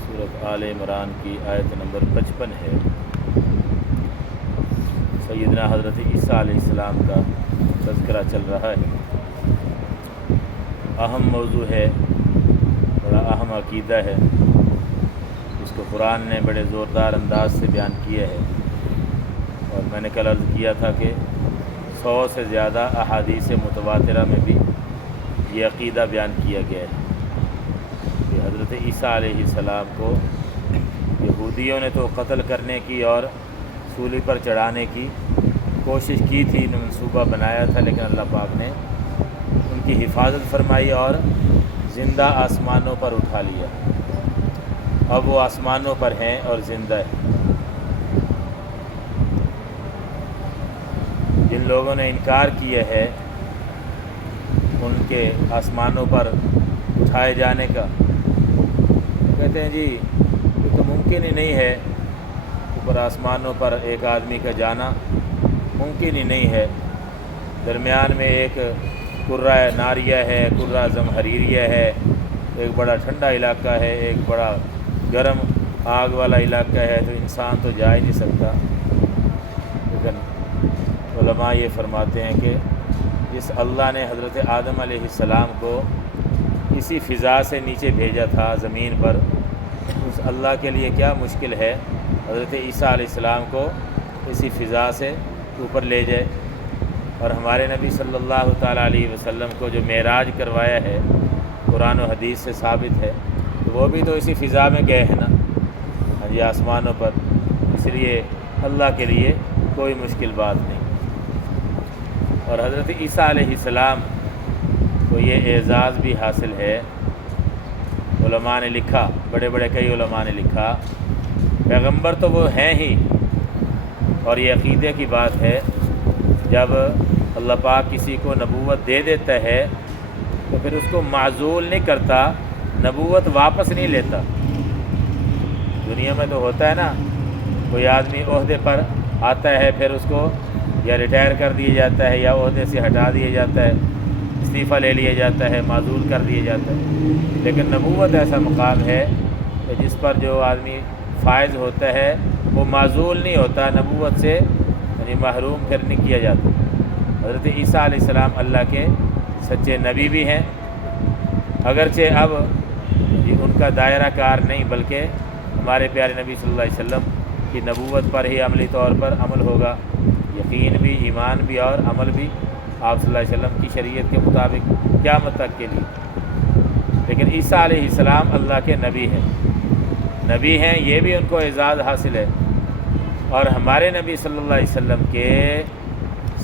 سورۃ آل عمران کی آیت نمبر 55 ہے۔ سیدنا حضرت عیسیٰ علیہ السلام کا تذکرہ چل رہا ہے۔ اہم موضوع ہے، بڑا اہم عقیدہ ہے، اس کو قرآن نے بڑے زوردار انداز سے بیان کیا ہے، اور میں نے کل عرض کیا تھا کہ 100 سے زیادہ احادیث متواترہ میں بھی یہ عقیدہ بیان کیا گیا ہے کہ حضرت عیسیٰ علیہ السلام کو یہودیوں نے تو قتل کرنے کی اور سولی پر چڑھانے کی کوشش کی تھی، منصوبہ بنایا تھا، لیکن اللہ پاک نے ان کی حفاظت فرمائی اور زندہ آسمانوں پر اٹھا لیا۔ اب وہ آسمانوں پر ہیں اور زندہ ہیں۔ جن لوگوں نے انکار کیا ہے ان کے آسمانوں پر اٹھائے جانے کا، کہتے ہیں جی یہ تو ممکن ہی نہیں ہے، اوپر آسمانوں پر ایک آدمی کا جانا ممکن ہی نہیں ہے۔ درمیان میں ایک کرہ ناریہ ہے، کرہ زمہریریہ ہے، ایک بڑا ٹھنڈا علاقہ ہے، ایک بڑا گرم آگ والا علاقہ ہے، تو انسان تو جا ہی نہیں سکتا۔ لیکن علماء یہ فرماتے ہیں کہ جس اللہ نے حضرت آدم علیہ السلام کو اسی فضا سے نیچے بھیجا تھا زمین پر، اس اللہ کے لیے کیا مشکل ہے حضرت عیسیٰ علیہ السلام کو اسی فضا سے اوپر لے جائے۔ اور ہمارے نبی صلی اللہ تعالیٰ علیہ وسلم کو جو معراج کروایا ہے، قرآن و حدیث سے ثابت ہے، تو وہ بھی تو اسی فضا میں گئے ہیں نا، ہاں جی، آسمانوں پر۔ اس لیے اللہ کے لیے کوئی مشکل بات نہیں۔ اور حضرت عیسیٰ علیہ السلام کو یہ اعزاز بھی حاصل ہے، علماء نے لکھا، بڑے بڑے کئی علماء نے لکھا، پیغمبر تو وہ ہیں ہی، اور یہ عقیدے کی بات ہے، جب اللہ پاک کسی کو نبوت دے دیتا ہے تو پھر اس کو معزول نہیں کرتا، نبوت واپس نہیں لیتا۔ دنیا میں تو ہوتا ہے نا، کوئی آدمی عہدے پر آتا ہے، پھر اس کو یا ریٹائر کر دیا جاتا ہے، یا عہدے سے ہٹا دیا جاتا ہے، استعفیٰ لے لیا جاتا ہے، معزول کر دیا جاتا ہے۔ لیکن نبوت ایسا مقام ہے کہ جس پر جو آدمی فائز ہوتا ہے وہ معزول نہیں ہوتا، نبوت سے یعنی محروم پھر نہیں کیا جاتا۔ حضرت عیسیٰ علیہ السلام اللہ کے سچے نبی بھی ہیں، اگرچہ اب ان کا دائرہ کار نہیں، بلکہ ہمارے پیارے نبی صلی اللہ علیہ وسلم کی نبوت پر ہی عملی طور پر عمل ہوگا، یقین بھی، ایمان بھی اور عمل بھی آپ صلی اللہ علیہ وسلم کی شریعت کے مطابق قیامت تک کے لیے۔ لیکن عیسیٰ علیہ السلام اللہ کے نبی ہیں، نبی ہیں، یہ بھی ان کو اعزاز حاصل ہے، اور ہمارے نبی صلی اللہ علیہ وسلم کے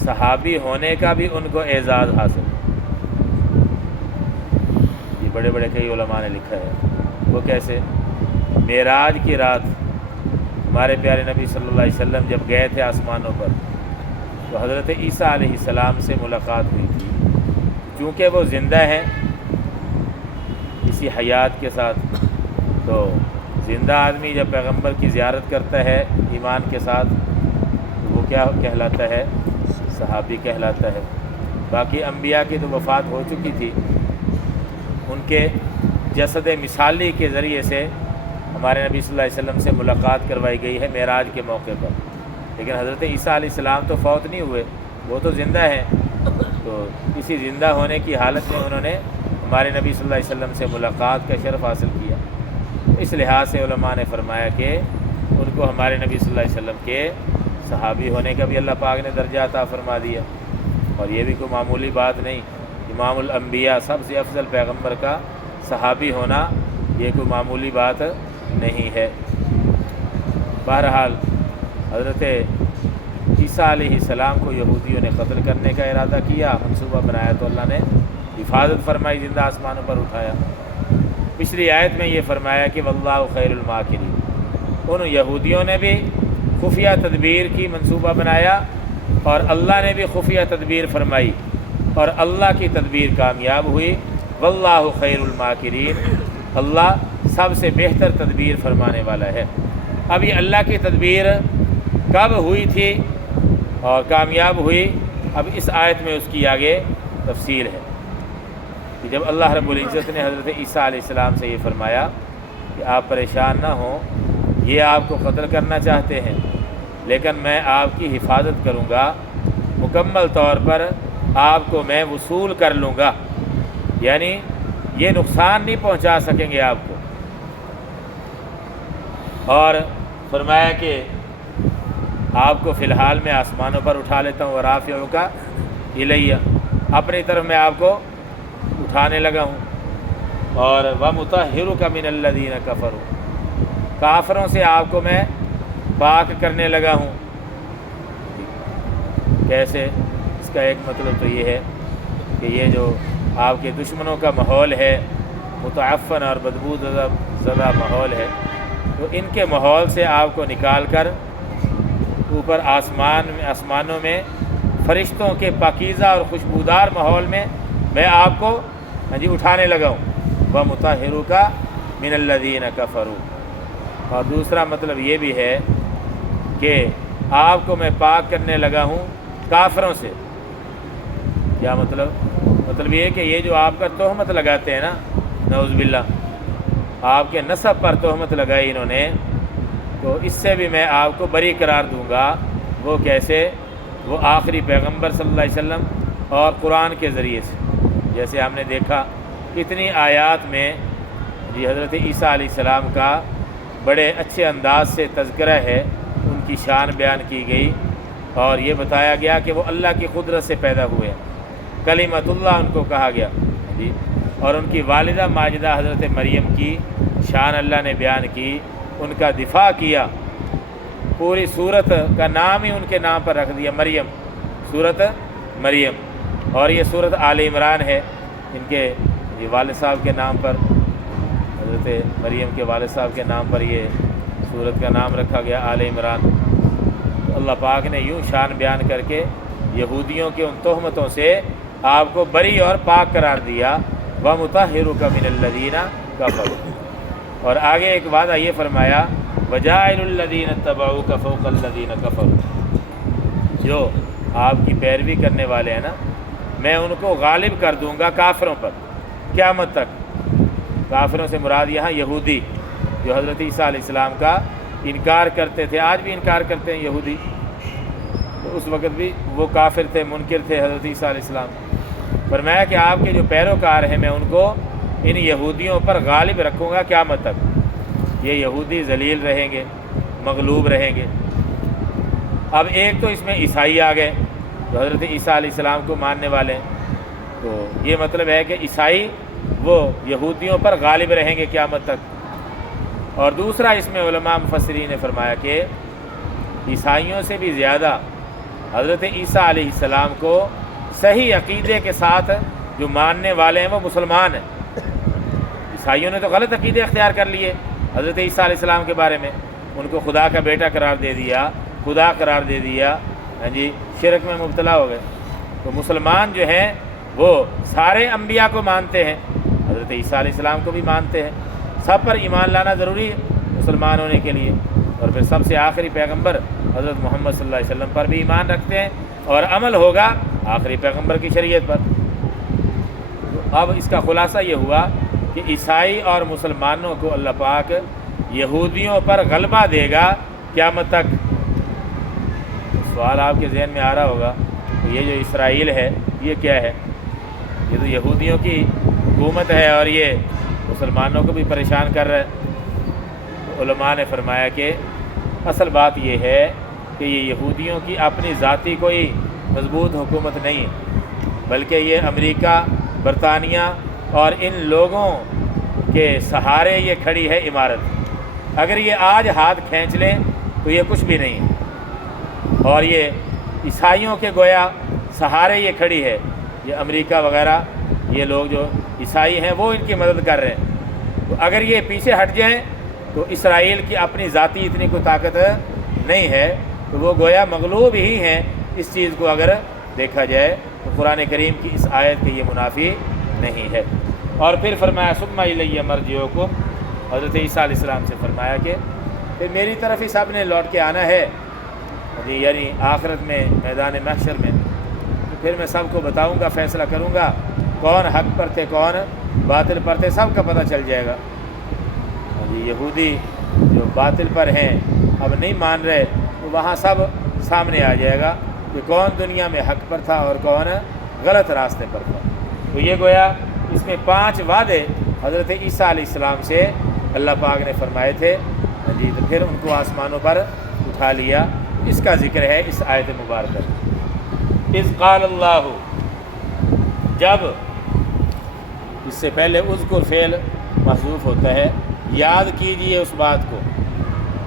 صحابی ہونے کا بھی ان کو اعزاز حاصل ہے۔ یہ بڑے بڑے کئی علماء نے لکھا ہے۔ وہ کیسے؟ معراج کی رات ہمارے پیارے نبی صلی اللہ علیہ وسلم جب گئے تھے آسمانوں پر، تو حضرت عیسیٰ علیہ السلام سے ملاقات ہوئی تھی۔ چونکہ وہ زندہ ہیں اسی حیات کے ساتھ، تو زندہ آدمی جب پیغمبر کی زیارت کرتا ہے ایمان کے ساتھ، تو وہ کیا کہلاتا ہے؟ صحابی کہلاتا ہے۔ باقی انبیاء کی تو وفات ہو چکی تھی، ان کے جسد مثالی کے ذریعے سے ہمارے نبی صلی اللہ علیہ وسلم سے ملاقات کروائی گئی ہے معراج کے موقع پر۔ لیکن حضرت عیسیٰ علیہ السلام تو فوت نہیں ہوئے، وہ تو زندہ ہیں، تو اسی زندہ ہونے کی حالت میں انہوں نے ہمارے نبی صلی اللہ علیہ وسلم سے ملاقات کا شرف حاصل کیا۔ اس لحاظ سے علماء نے فرمایا کہ ان کو ہمارے نبی صلی اللہ علیہ وسلم کے صحابی ہونے کا بھی اللہ پاک نے درجہ عطا فرما دیا، اور یہ بھی کوئی معمولی بات نہیں۔ امام الانبیاء، سب سے افضل پیغمبر کا صحابی ہونا یہ کوئی معمولی بات نہیں ہے۔ بہرحال حضرت عیسیٰ علیہ السلام کو یہودیوں نے قتل کرنے کا ارادہ کیا، منصوبہ بنایا، تو اللہ نے حفاظت فرمائی، زندہ آسمانوں پر اٹھایا۔ پچھلی آیت میں یہ فرمایا کہ واللہ خیر الماکرین، ان یہودیوں نے بھی خفیہ تدبیر کی منصوبہ بنایا، اور اللہ نے بھی خفیہ تدبیر فرمائی، اور اللہ کی تدبیر کامیاب ہوئی۔ واللہ خیر الماکرین، اللہ سب سے بہتر تدبیر فرمانے والا ہے۔ اب یہ اللہ کی تدبیر کب ہوئی تھی اور کامیاب ہوئی، اب اس آیت میں اس کی آگے تفصیل ہے۔ کہ جب اللہ رب العزت نے حضرت عیسیٰ علیہ السلام سے یہ فرمایا کہ آپ پریشان نہ ہوں، یہ آپ کو قتل کرنا چاہتے ہیں لیکن میں آپ کی حفاظت کروں گا، مکمل طور پر آپ کو میں وصول کر لوں گا، یعنی یہ نقصان نہیں پہنچا سکیں گے آپ کو۔ اور فرمایا کہ آپ کو فی الحال میں آسمانوں پر اٹھا لیتا ہوں، ورافعک الیہ، اپنی طرف میں آپ کو اٹھانے لگا ہوں، اور ومطہرک من الذین کفروا، کافروں سے آپ کو میں پاک کرنے لگا ہوں۔ کیسے؟ اس کا ایک مطلب تو یہ ہے کہ یہ جو آپ کے دشمنوں کا ماحول ہے، متعفن اور بدبو زدہ ماحول ہے، تو ان کے ماحول سے آپ کو نکال کر اوپر آسمانوں میں فرشتوں کے پاکیزہ اور خوشبودار ماحول میں آپ کو اٹھانے لگا ہوں۔ وَمُطَهِّرُكَ مِنَ الَّذِينَ كَفَرُوا، اور دوسرا مطلب یہ بھی ہے کہ آپ کو میں پاک کرنے لگا ہوں کافروں سے۔ کیا مطلب؟ مطلب یہ کہ یہ جو آپ کا تہمت لگاتے ہیں نا، نعوذ باللہ، آپ کے نسب پر تہمت لگائی انہوں نے، تو اس سے بھی میں آپ کو بری قرار دوں گا۔ وہ کیسے؟ وہ آخری پیغمبر صلی اللہ علیہ وسلم اور قرآن کے ذریعے سے، جیسے ہم نے دیکھا اتنی آیات میں حضرت عیسیٰ علیہ السلام کا بڑے اچھے انداز سے تذکرہ ہے، ان کی شان بیان کی گئی، اور یہ بتایا گیا کہ وہ اللہ کی قدرت سے پیدا ہوئے ہیں، کلمۃ اللہ ان کو کہا گیا جی، اور ان کی والدہ ماجدہ حضرت مریم کی شان اللہ نے بیان کی، ان کا دفاع کیا، پوری سورت کا نام ہی ان کے نام پر رکھ دیا، مریم، سورت مریم، اور یہ سورت آل عمران ہے، ان کے والد صاحب کے نام پر، حضرت مریم کے والد صاحب کے نام پر یہ سورت کا نام رکھا گیا، آل عمران۔ تو اللہ پاک نے یوں شان بیان کر کے یہودیوں کے ان تہمتوں سے آپ کو بری اور پاک قرار دیا، وَمُطَهِّرُكَ مِنَ الَّذِينَ كَفَرُوا، اور آگے ایک وعدہ یہ فرمایا، وَجَاعِلُ الَّذِينَ اتَّبَعُوكَ فَوْقَ الَّذِينَ كَفَرُوا، جو آپ کی پیروی کرنے والے ہیں نا، میں ان کو غالب کر دوں گا کافروں پر قیامت تک۔ کافروں سے مراد یہاں یہودی، جو حضرت عیسیٰ علیہ السلام کا انکار کرتے تھے، آج بھی انکار کرتے ہیں یہودی، تو اس وقت بھی وہ کافر تھے، منکر تھے حضرت عیسیٰ علیہ السلام۔ فرمایا کہ آپ کے جو پیروکار ہیں میں ان کو ان یہودیوں پر غالب رکھوں گا قیامت تک، یہ یہودی ذلیل رہیں گے، مغلوب رہیں گے۔ اب ایک تو اس میں عیسائی آ گئے جو حضرت عیسیٰ علیہ السلام کو ماننے والے ہیں، تو یہ مطلب ہے کہ عیسائی وہ یہودیوں پر غالب رہیں گے قیامت تک۔ اور دوسرا اس میں علماء مفسرین نے فرمایا کہ عیسائیوں سے بھی زیادہ حضرت عیسیٰ علیہ السلام کو صحیح عقیدے کے ساتھ جو ماننے والے ہیں وہ مسلمان ہیں۔ عیسائیوں نے تو غلط عقیدے اختیار کر لیے حضرت عیسیٰ علیہ السلام کے بارے میں، ان کو خدا کا بیٹا قرار دے دیا، خدا قرار دے دیا، ہاں جی، شرک میں مبتلا ہو گئے۔ تو مسلمان جو ہیں وہ سارے انبیاء کو مانتے ہیں، حضرت عیسیٰ علیہ السلام کو بھی مانتے ہیں، سب پر ایمان لانا ضروری ہے مسلمان ہونے کے لیے، اور پھر سب سے آخری پیغمبر حضرت محمد صلی اللہ علیہ وسلم پر بھی ایمان رکھتے ہیں، اور عمل ہوگا آخری پیغمبر کی شریعت پر۔ تو اب اس کا خلاصہ یہ ہوا کہ عیسائی اور مسلمانوں کو اللہ پاک یہودیوں پر غلبہ دے گا قیامت تک۔ سوال آپ کے ذہن میں آ رہا ہوگا کہ یہ جو اسرائیل ہے یہ کیا ہے؟ یہ تو یہودیوں کی حکومت ہے اور یہ مسلمانوں کو بھی پریشان کر رہا ہے۔ علماء نے فرمایا کہ اصل بات یہ ہے کہ یہ یہودیوں کی اپنی ذاتی کوئی مضبوط حکومت نہیں ہے، بلکہ یہ امریکہ، برطانیہ اور ان لوگوں کے سہارے یہ کھڑی ہے عمارت۔ اگر یہ آج ہاتھ کھینچ لیں تو یہ کچھ بھی نہیں ہے، اور یہ عیسائیوں کے گویا سہارے یہ کھڑی ہے، یہ امریکہ وغیرہ، یہ لوگ جو عیسائی ہیں وہ ان کی مدد کر رہے ہیں۔ تو اگر یہ پیچھے ہٹ جائیں تو اسرائیل کی اپنی ذاتی اتنی کوئی طاقت نہیں ہے، تو وہ گویا مغلوب ہی ہیں۔ اس چیز کو اگر دیکھا جائے تو قرآن کریم کی اس آیت کے یہ منافی نہیں ہے۔ اور پھر فرمایا ثم الی مرجعکم، حضرت عیسیٰ علیہ السلام سے فرمایا کہ پھر میری طرف ہی سب نے لوٹ کے آنا ہے، یعنی آخرت میں میدان محشر میں، تو پھر میں سب کو بتاؤں گا، فیصلہ کروں گا کون حق پر تھے کون باطل پر تھے سب کا پتہ چل جائے گا۔ یہودی جو باطل پر ہیں اب نہیں مان رہے تو وہاں سب سامنے آ جائے گا کہ کون دنیا میں حق پر تھا اور کون غلط راستے پر تھا۔ تو یہ گویا اس میں 5 وعدے حضرت عیسیٰ علیہ السلام سے اللہ پاک نے فرمائے تھے تو پھر ان کو آسمانوں پر اٹھا لیا۔ اس کا ذکر ہے اس آیت مبارکہ میں۔ اذ قال اللہ، جب، اس سے پہلے اذکر فعل محذوف ہوتا ہے، یاد کیجئے اس بات کو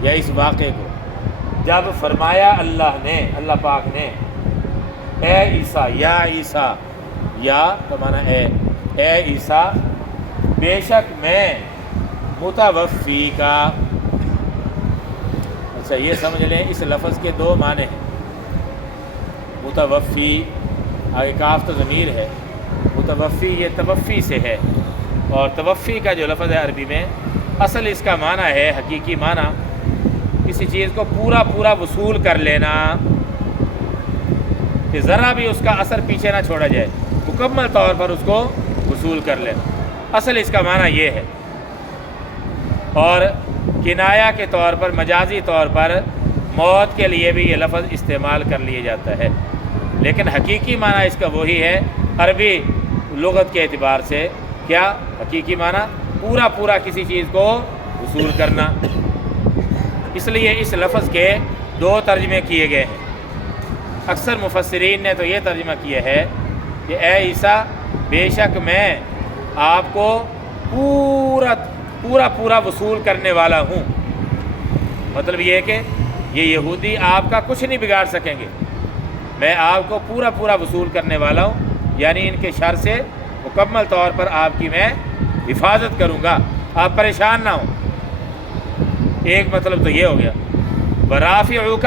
یا اس واقعے کو جب فرمایا اللہ نے، اللہ پاک نے، اے عیسیٰ، یا عیسیٰ، یا تو معنی اے عیسیٰ، بے شک میں متوفی کا۔ اچھا یہ سمجھ لیں اس لفظ کے 2 معنی ہیں۔ متوفی، آگے کاف تو ضمیر ہے، متوفی یہ توفی سے ہے، اور توفی کا جو لفظ ہے عربی میں اصل اس کا معنی ہے، حقیقی معنی کسی چیز کو پورا وصول کر لینا کہ ذرا بھی اس کا اثر پیچھے نہ چھوڑا جائے، مکمل طور پر اس کو وصول کر لینا، اصل اس کا معنی یہ ہے۔ اور کنایہ کے طور پر، مجازی طور پر موت کے لیے بھی یہ لفظ استعمال کر لیا جاتا ہے، لیکن حقیقی معنی اس کا وہی ہے عربی لغت کے اعتبار سے۔ کیا حقیقی معنی؟ پورا کسی چیز کو وصول کرنا۔ اس لیے اس لفظ کے 2 ترجمے کیے گئے ہیں۔ اکثر مفسرین نے تو یہ ترجمہ کیا ہے کہ اے عیسیٰ، بے شک میں آپ کو پورا وصول کرنے والا ہوں۔ مطلب یہ ہے کہ یہ یہودی آپ کا کچھ نہیں بگاڑ سکیں گے، میں آپ کو پورا وصول کرنے والا ہوں، یعنی ان کے شر سے مکمل طور پر آپ کی میں حفاظت کروں گا، آپ پریشان نہ ہوں۔ ایک مطلب تو یہ ہو گیا، ورافعک،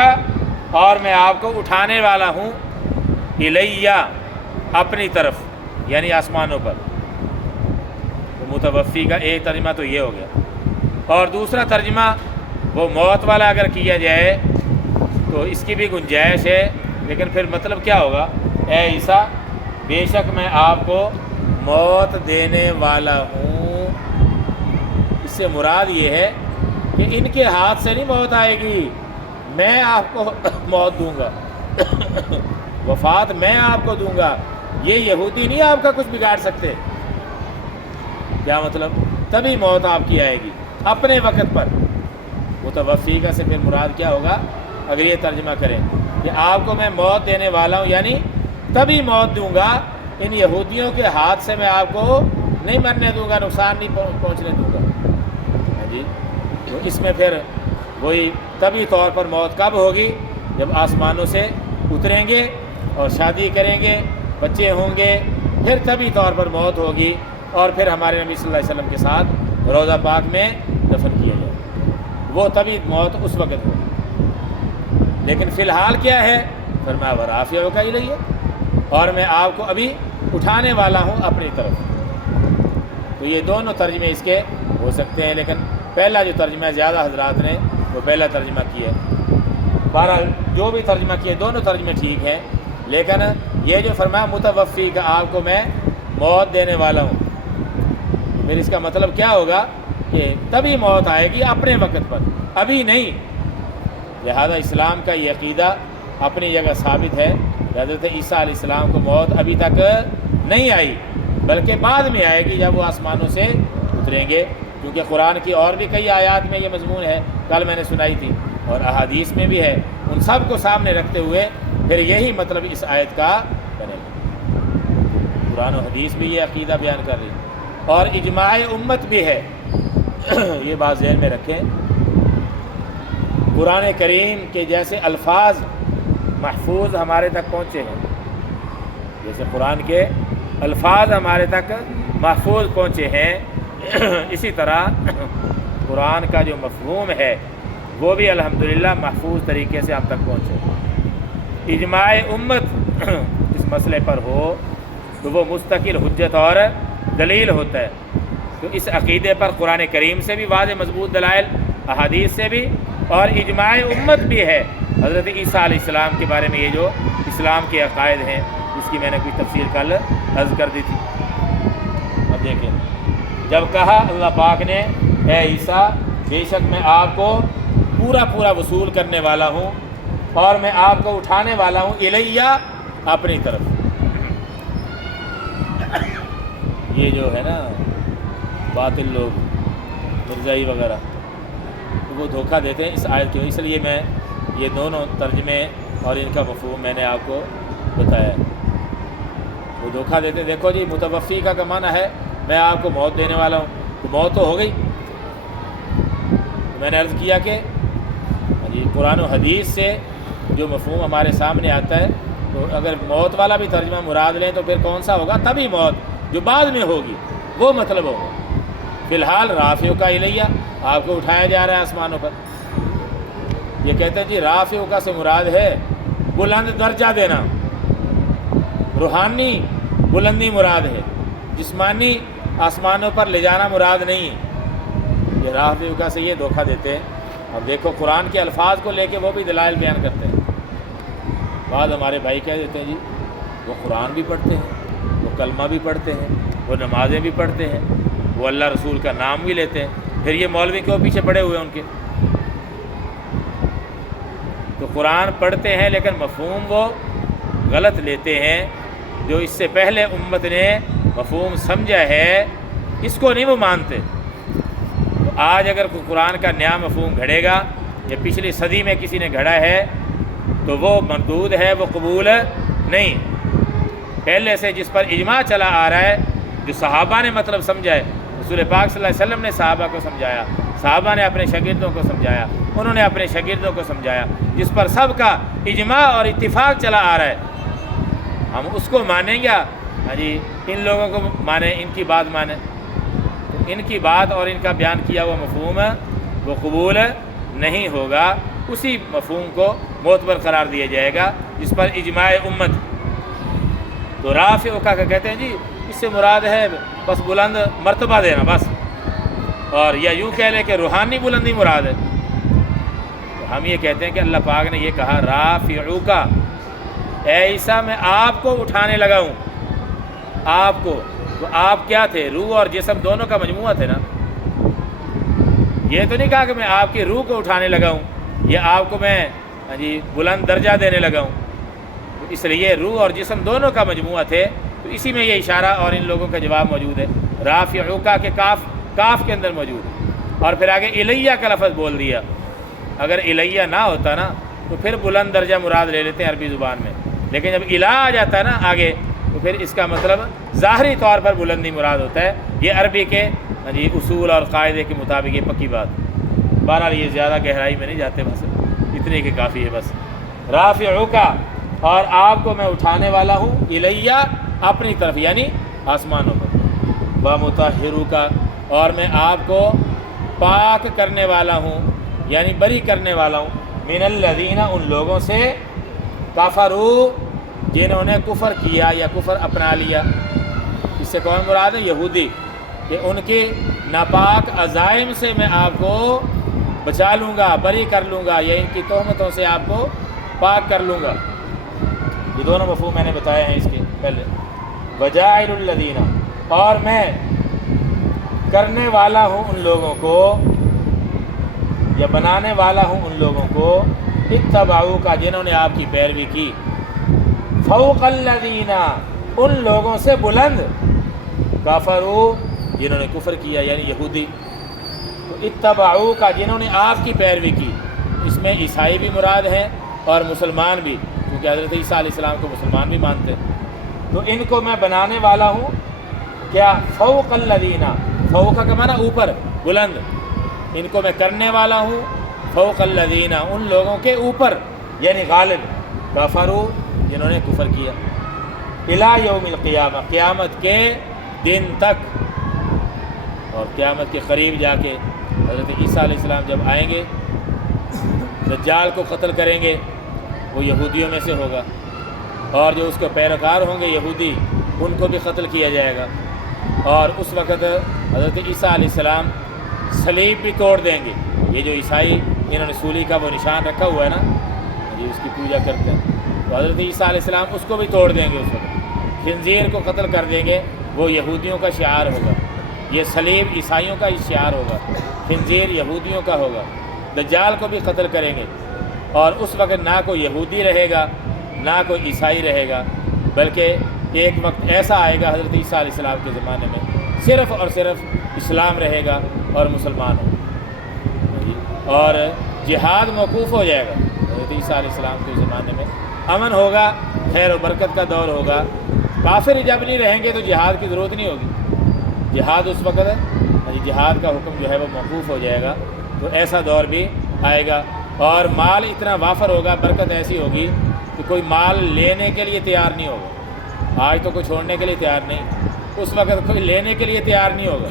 اور میں آپ کو اٹھانے والا ہوں، الیہ، اپنی طرف، یعنی آسمانوں پر۔ تو متوفی کا ایک ترجمہ تو یہ ہو گیا، اور دوسرا ترجمہ وہ موت والا اگر کیا جائے تو اس کی بھی گنجائش ہے، لیکن پھر مطلب کیا ہوگا؟ اے عیسیٰ، بے شک میں آپ کو موت دینے والا ہوں۔ اس سے مراد یہ ہے کہ ان کے ہاتھ سے نہیں موت آئے گی، میں آپ کو موت دوں گا، وفات میں آپ کو دوں گا، یہ یہودی نہیں آپ کا کچھ بگاڑ سکتے۔ کیا مطلب؟ تبھی موت آپ کی آئے گی اپنے وقت پر۔ متوفی کا سے پھر مراد کیا ہوگا اگر یہ ترجمہ کریں کہ آپ کو میں موت دینے والا ہوں، یعنی تبھی موت دوں گا، ان یہودیوں کے ہاتھ سے میں آپ کو نہیں مرنے دوں گا، نقصان نہیں پہنچنے دوں گا۔ جی تو اس میں پھر وہی طبی طور پر موت کب ہوگی؟ جب آسمانوں سے اتریں گے اور شادی کریں گے، بچے ہوں گے، پھر طبی طور پر موت ہوگی، اور پھر ہمارے نبی صلی اللہ علیہ وسلم کے ساتھ روضہ پاک میں دفن کیا جائے، وہ طبی موت اس وقت ہوگی۔ لیکن فی الحال کیا ہے؟ فرمایا ورافعک الیہ، اور میں آپ کو ابھی اٹھانے والا ہوں اپنی طرف۔ تو یہ دونوں ترجمے اس کے ہو سکتے ہیں، لیکن پہلا جو ترجمہ زیادہ حضرات نے وہ پہلا ترجمہ کیا ہے۔ بہرحال جو بھی ترجمہ کیے دونوں ترجمے ٹھیک ہیں، لیکن یہ جو فرمایا متوفی کا، آپ کو میں موت دینے والا ہوں، پھر اس کا مطلب کیا ہوگا کہ تبھی موت آئے گی اپنے وقت پر، ابھی نہیں۔ لہذا اسلام کا یہ عقیدہ اپنی جگہ ثابت ہے کہ حضرت عیسیٰ علیہ السلام کو موت ابھی تک نہیں آئی، بلکہ بعد میں آئے گی جب وہ آسمانوں سے اتریں گے، کیونکہ قرآن کی اور بھی کئی آیات میں یہ مضمون ہے، کل میں نے سنائی تھی، اور احادیث میں بھی ہے۔ ان سب کو سامنے رکھتے ہوئے پھر یہی مطلب اس آیت کا بنے گا۔ قرآن و حدیث بھی یہ عقیدہ بیان کر رہی ہے، اور اجماع امت بھی ہے۔ یہ بات ذہن میں رکھیں، قرآن کریم کے جیسے الفاظ محفوظ ہمارے تک پہنچے ہیں، جیسے قرآن کے الفاظ ہمارے تک محفوظ پہنچے ہیں، اسی طرح قرآن کا جو مفہوم ہے وہ بھی الحمدللہ محفوظ طریقے سے ہم تک پہنچے۔ اجماع امت اس مسئلے پر ہو تو وہ مستقل حجت اور دلیل ہوتا ہے۔ تو اس عقیدے پر قرآن کریم سے بھی واضح مضبوط دلائل، احادیث سے بھی، اور اجماع امت بھی ہے۔ حضرت عیسیٰ علیہ السلام کے بارے میں یہ جو اسلام کے عقائد ہیں، اس کی میں نے کوئی تفصیل کل عرض کر دی تھی۔ بننے کے۔ جب کہا اللہ پاک نے اے عیسیٰ بے شک میں آپ کو پورا پورا وصول کرنے والا ہوں اور میں آپ کو اٹھانے والا ہوں الیہ اپنی طرف۔ یہ جو ہے نا باطل لوگ مرزائی وغیرہ وہ دھوکہ دیتے ہیں اس آیت کو، اس لیے میں یہ دونوں ترجمے اور ان کا مفہوم میں نے آپ کو بتایا۔ وہ دھوکہ دیتے، دیکھو جی متوفی کا معنی ہے میں آپ کو موت دینے والا ہوں، تو موت تو ہو گئی۔ میں نے عرض کیا کہ جی قرآن و حدیث سے جو مفہوم ہمارے سامنے آتا ہے، تو اگر موت والا بھی ترجمہ مراد لیں تو پھر کون سا ہوگا؟ تبھی موت جو بعد میں ہوگی وہ مطلب ہوگا۔ فی الحال رافع کا الیہ، آپ کو اٹھایا جا رہا ہے آسمانوں پر۔ یہ کہتے ہیں جی رافع کا سے مراد ہے بلند درجہ دینا، روحانی بلندی مراد ہے، جسمانی آسمانوں پر لے جانا مراد نہیں۔ یہ رافع کا سے یہ دھوکہ دیتے ہیں۔ اب دیکھو قرآن کے الفاظ کو لے کے وہ بھی دلائل بیان کرتے ہیں۔ بعض ہمارے بھائی کہہ دیتے ہیں جی وہ قرآن بھی پڑھتے ہیں، وہ کلمہ بھی پڑھتے ہیں، وہ نمازیں بھی پڑھتے ہیں، وہ اللہ رسول کا نام بھی لیتے ہیں، پھر یہ مولوی کیوں پیچھے پڑے ہوئے ہیں ان کے؟ تو قرآن پڑھتے ہیں لیکن مفہوم وہ غلط لیتے ہیں، جو اس سے پہلے امت نے مفہوم سمجھا ہے اس کو نہیں وہ مانتے۔ تو آج اگر کوئی قرآن کا نیا مفہوم گھڑے گا یا پچھلی صدی میں کسی نے گھڑا ہے تو وہ مردود ہے، وہ قبول نہیں۔ پہلے سے جس پر اجماع چلا آ رہا ہے، جو صحابہ نے مطلب سمجھا ہے، رسول پاک صلی اللہ علیہ وسلم نے صحابہ کو سمجھایا، صحابہ نے اپنے شاگردوں کو سمجھایا، انہوں نے اپنے شاگردوں کو سمجھایا، جس پر سب کا اجماع اور اتفاق چلا آ رہا ہے، ہم اس کو مانیں گیا؟ ہاں جی ان لوگوں کو مانیں، ان کی بات مانیں، ان کی بات اور ان کا بیان کیا ہوا مفہوم وہ قبول نہیں ہوگا۔ اسی مفہوم کو معتبر قرار دیا جائے گا جس پر اجماع امت۔ تو رافع کا کہتے ہیں جی اس سے مراد ہے بس بلند مرتبہ دینا بس، اور یا یوں کہہ لیں کہ روحانی بلندی مراد ہے۔ تو ہم یہ کہتے ہیں کہ اللہ پاک نے یہ کہا رافع کا، اے عیسیٰ میں آپ کو اٹھانے لگا ہوں۔ آپ کو، تو آپ کیا تھے؟ روح اور جسم دونوں کا مجموعہ تھے نا۔ یہ تو نہیں کہا کہ میں آپ کی روح کو اٹھانے لگا ہوں، یہ آپ کو میں جی بلند درجہ دینے لگا ہوں۔ تو اس لیے روح اور جسم دونوں کا مجموعہ تھے، تو اسی میں یہ اشارہ اور ان لوگوں کا جواب موجود ہے۔ رافعوکا کے کاف کے اندر موجود ہے، اور پھر آگے الیہ کا لفظ بول دیا۔ اگر الیہ نہ ہوتا نا تو پھر بلند درجہ مراد لے لیتے ہیں عربی زبان میں، لیکن جب الہ آ جاتا ہے نا آگے تو پھر اس کا مطلب ظاہری طور پر بلندی مراد ہوتا ہے۔ یہ عربی کے جی اصول اور قاعدے کے مطابق یہ پکی بات۔ بہرحال یہ زیادہ گہرائی میں نہیں جاتے، بس اتنے کے کافی ہے۔ بس رافعوکا، اور آپ کو میں اٹھانے والا ہوں الیہ اپنی طرف، یعنی آسمانوں پر، ومطہروکا، اور میں آپ کو پاک کرنے والا ہوں، یعنی بری کرنے والا ہوں، من الذین، ان لوگوں سے، کفروا، جنہوں نے کفر کیا یا کفر اپنا لیا۔ اس سے کون مراد ہے؟ یہودی، کہ ان کے ناپاک عزائم سے میں آپ کو بچا لوں گا، بری کر لوں گا، یا ان کی تہمتوں سے آپ کو پاک کر لوں گا۔ یہ دونوں مفہوم میں نے بتائے ہیں اس کے پہلے۔ وجاعل الذین، اور میں کرنے والا ہوں ان لوگوں کو، یا بنانے والا ہوں ان لوگوں کو، اتبعوا کا، جنہوں نے آپ کی پیروی کی، فوق الذین، ان لوگوں سے بلند، کفروا، جنہوں نے کفر کیا یعنی یہودی، تو اتبعوا کا، جنہوں نے آپ کی پیروی کی، اس میں عیسائی بھی مراد ہیں اور مسلمان بھی، کیونکہ حضرت عیسیٰ علیہ السلام کو مسلمان بھی مانتے ہیں۔ تو ان کو میں بنانے والا ہوں کیا؟ فوق الذین، فوق کا معنی اوپر، بلند، ان کو میں کرنے والا ہوں فوق الذین، ان لوگوں کے اوپر، یعنی غالب، کفروا، جنہوں نے کفر کیا، الی یوم القیامہ، قیامت کے دن تک۔ اور قیامت کے قریب جا کے حضرت عیسیٰ علیہ السلام جب آئیں گے، دجال کو قتل کریں گے، وہ یہودیوں میں سے ہوگا، اور جو اس کے پیروکار ہوں گے یہودی، ان کو بھی قتل کیا جائے گا۔ اور اس وقت حضرت عیسیٰ علیہ السلام صلیب بھی توڑ دیں گے۔ یہ جو عیسائی انہوں نے سولی کا وہ نشان رکھا ہوا ہے نا، یہ اس کی پوجا کرتے ہیں، تو حضرت عیسیٰ علیہ السلام اس کو بھی توڑ دیں گے، اس وقت خنزیر کو قتل کر دیں گے، وہ یہودیوں کا شعار ہوگا، یہ صلیب عیسائیوں کا شعار ہوگا، خنزیر یہودیوں کا ہوگا۔ دجال کو بھی قتل کریں گے، اور اس وقت نہ کوئی یہودی رہے گا نہ کوئی عیسائی رہے گا، بلکہ ایک وقت ایسا آئے گا حضرت عیسیٰ علیہ السلام کے زمانے میں صرف اور صرف اسلام رہے گا اور مسلمان ہوں، اور جہاد موقوف ہو جائے گا۔ حضرت عیسیٰ علیہ السلام کے زمانے میں امن ہوگا، خیر و برکت کا دور ہوگا۔ کافر جب نہیں رہیں گے تو جہاد کی ضرورت نہیں ہوگی، جہاد اس وقت جہاد کا حکم جو ہے وہ موقوف ہو جائے گا۔ تو ایسا دور بھی آئے گا، اور مال اتنا وافر ہوگا، برکت ایسی ہوگی کہ کوئی مال لینے کے لیے تیار نہیں ہوگا۔ آج تو کوئی چھوڑنے کے لیے تیار نہیں، اس وقت کوئی لینے کے لیے تیار نہیں ہوگا۔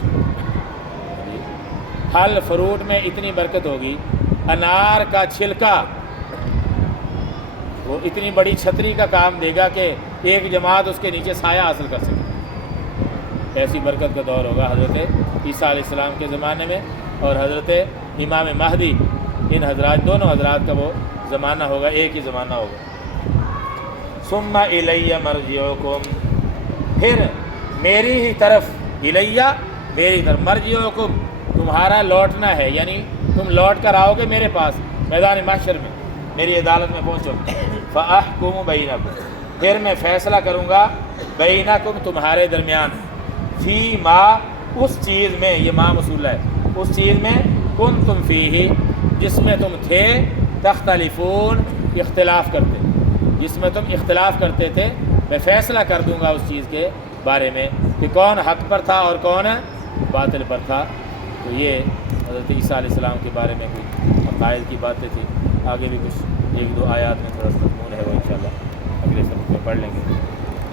پھل فروٹ میں اتنی برکت ہوگی، انار کا چھلکا وہ اتنی بڑی چھتری کا کام دے گا کہ ایک جماعت اس کے نیچے سایہ حاصل کر سکے۔ ایسی برکت کا دور ہوگا حضرت عیسیٰ علیہ السلام کے زمانے میں، اور حضرت امام مہدی، ان حضرات دونوں حضرات کا وہ زمانہ ہوگا، ایک ہی زمانہ ہوگا۔ ثم الی مرجعکم، پھر میری ہی طرف، الیہ میری طرف، مرجعکم تمہارا لوٹنا ہے، یعنی تم لوٹ کر آؤ گے میرے پاس میدان محشر میں، میری عدالت میں پہنچو۔ فاحکم بینکم، پھر میں فیصلہ کروں گا بینکم تمہارے درمیان، فی ما اس چیز میں، یہ ما موصول ہے، اس چیز میں کنتم فیہ جس میں تم تھے، تختلفون اختلاف کرتے، جس میں تم اختلاف کرتے تھے، میں فیصلہ کر دوں گا اس چیز کے بارے میں کہ کون حق پر تھا اور کون باطل پر تھا۔ تو یہ حضرت عیسیٰ علیہ السلام کے بارے میں کچھ عقائد کی باتیں تھیں۔ آگے بھی کچھ ایک دو آیات میں تھوڑا سا مضمون ہے، وہ انشاءاللہ اگلے سبق میں پڑھ لیں گے۔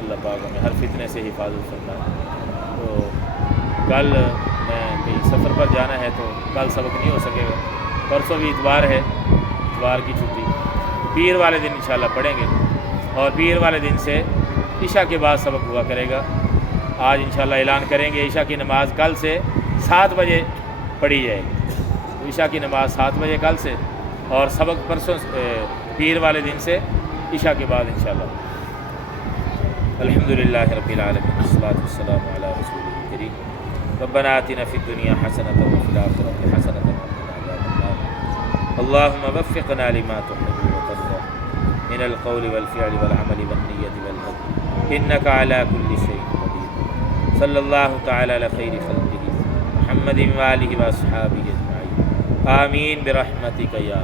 اللہ پاک ہمیں ہر فتنے سے حفاظت فرمائے۔ تو کل میں کہیں سفر پر جانا ہے تو کل سبق نہیں ہو سکے گا، پرسوں بھی اتوار ہے، اتوار کی چھٹی، پیر والے دن انشاءاللہ پڑھیں گے، اور پیر والے دن سے عشاء کے بعد سبق ہوا کرے گا۔ آج انشاءاللہ اعلان کریں گے عشاء کی نماز کل سے 7 بجے پڑھی جائے گی، تو عشاء کی نماز 7 بجے کل سے، اور سبق پرسوں پیر والے دن سے عشاء کے بعد انشاءاللہ۔ الحمدللہ رب العالمین، والصلاۃ والسلام علی رسول کریم۔ ربنا آتنا فی الدنیا حسنۃ وفی الآخرۃ حسنۃ وقنا عذاب النار۔ اللهم وفقنا لما تحب وترضى من القول والفعل والعمل والنیۃ والهدی انک علی کل شیء قدیر۔ صلی اللہ تعالی علی خیر خلقہ محمد وآلہ واصحابہ اجمعین، آمین برحمتک یا